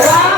¡Wow!